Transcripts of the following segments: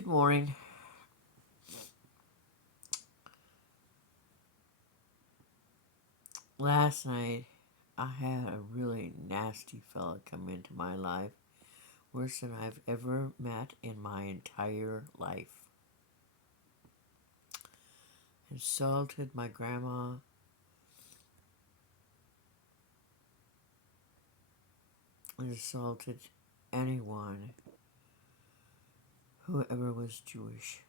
Good morning. Last night, I had a really nasty fella come into my life, worse than I've ever met in my entire life. Insulted my grandma, insulted anyone who ever was Jewish.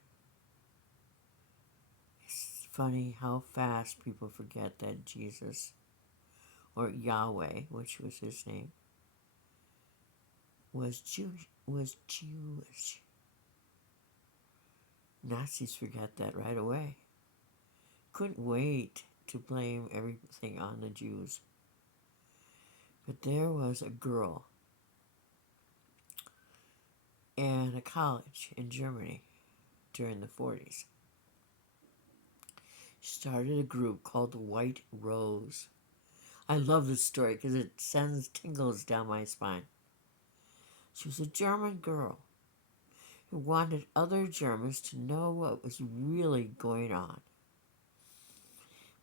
It's funny how fast people forget that Jesus, or Yahweh, which was his name, was Jewish. Nazis forget that right away. Couldn't wait to blame everything on the Jews. But there was a girl in a college in Germany during the 40s. She started a group called the White Rose. I love this story because it sends tingles down my spine. She was a German girl who wanted other Germans to know what was really going on.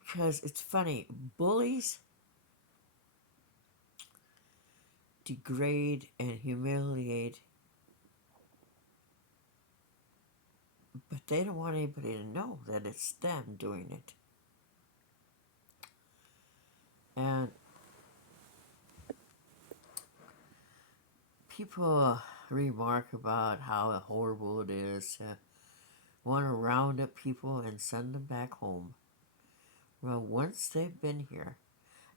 Because it's funny, bullies degrade and humiliate, but they don't want anybody to know that it's them doing it. And people remark about how horrible it is to want to round up people and send them back home. Well, once they've been here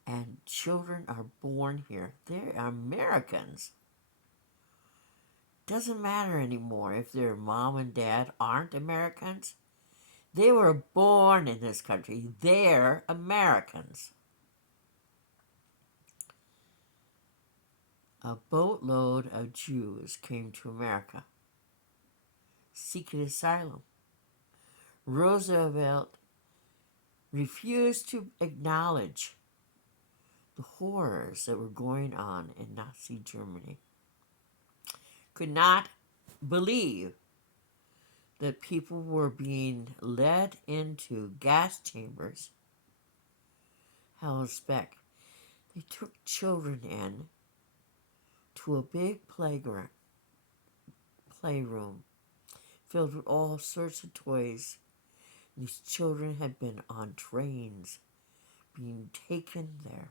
and children are born here, they're Americans. Doesn't matter anymore if their mom and dad aren't Americans. They were born in this country. They're Americans. A boatload of Jews came to America seeking asylum. Roosevelt refused to acknowledge the horrors that were going on in Nazi Germany. Could not believe that people were being led into gas chambers. Hell's Beck. They took children in to a big playroom filled with all sorts of toys. These children had been on trains being taken there.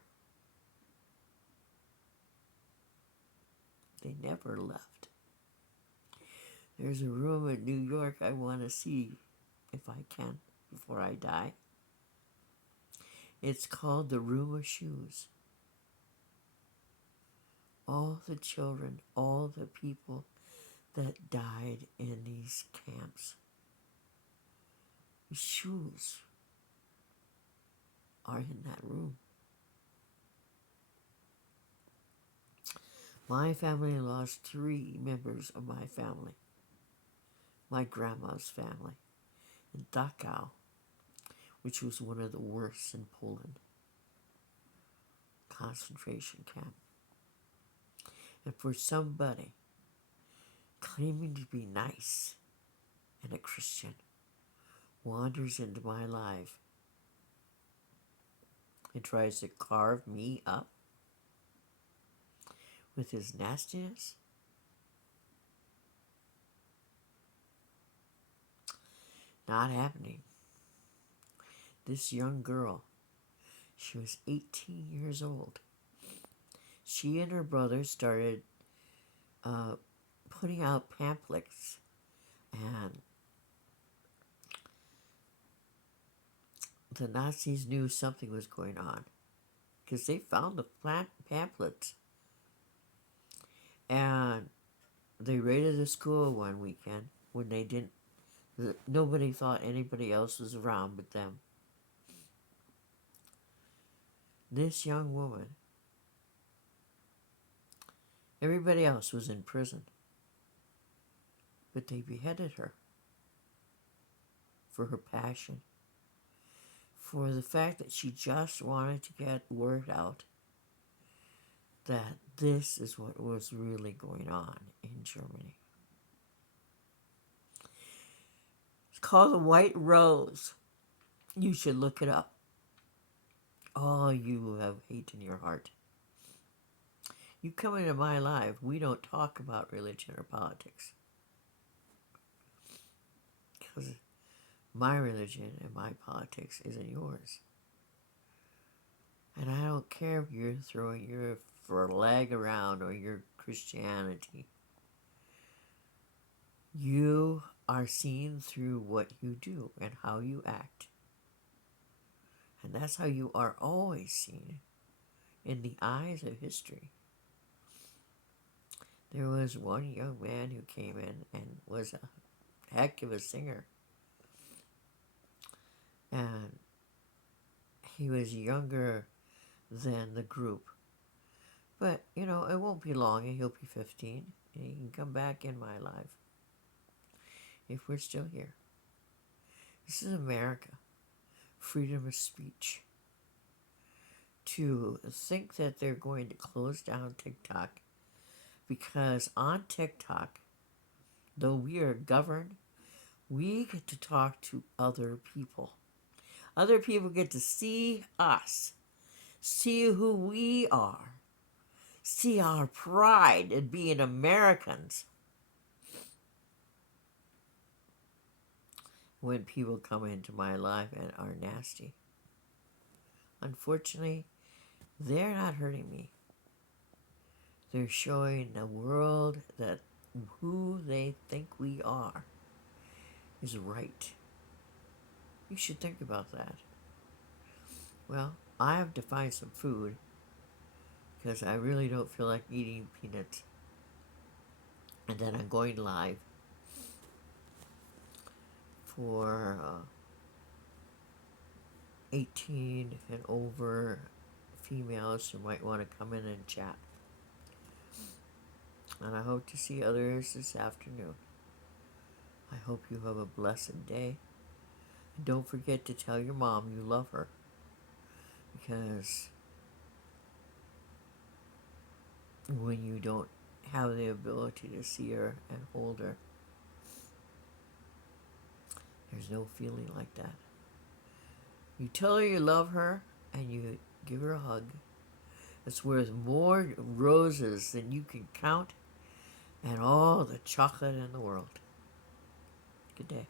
They never left. There's a room in New York I want to see if I can before I die. It's called the Room of Shoes. All the children, all the people that died in these camps, the shoes are in that room. My family lost 3 members of my family. My grandma's family in Dachau, which was one of the worst in Poland, concentration camp. And for somebody claiming to be nice and a Christian wanders into my life and tries to carve me up with his nastiness, not happening. This young girl, she was 18 years old. She and her brother started putting out pamphlets, and the Nazis knew something was going on because they found the pamphlets, and they raided the school one weekend when they didn't. Nobody thought anybody else was around but them. This young woman, everybody else was in prison, but they beheaded her for her passion, for the fact that she just wanted to get word out that this is what was really going on in Germany. called the White Rose. You should look it up. All you who have hate in your heart. You come into my life, we don't talk about religion or politics. Because my religion and my politics isn't yours. And I don't care if you're throwing your flag around or your Christianity. You are seen through what you do and how you act. And that's how you are always seen in the eyes of history. There was one young man who came in and was a heck of a singer. And he was younger than the group. But, it won't be long and he'll be 15 and he can come back in my life if we're still here. This is America. Freedom of speech. To think that they're going to close down TikTok because on TikTok, though we are governed, we get to talk to other people. Other people get to see us, see who we are, see our pride in being Americans. When people come into my life and are nasty, unfortunately, they're not hurting me. They're showing the world that who they think we are is right. You should think about that. Well, I have to find some food because I really don't feel like eating peanuts. And then I'm going live for 18 and over females who might want to come in and chat. And I hope to see others this afternoon. I hope you have a blessed day. And don't forget to tell your mom you love her. Because when you don't have the ability to see her and hold her, there's no feeling like that. You tell her you love her and you give her a hug. It's worth more roses than you can count and all the chocolate in the world. Good day.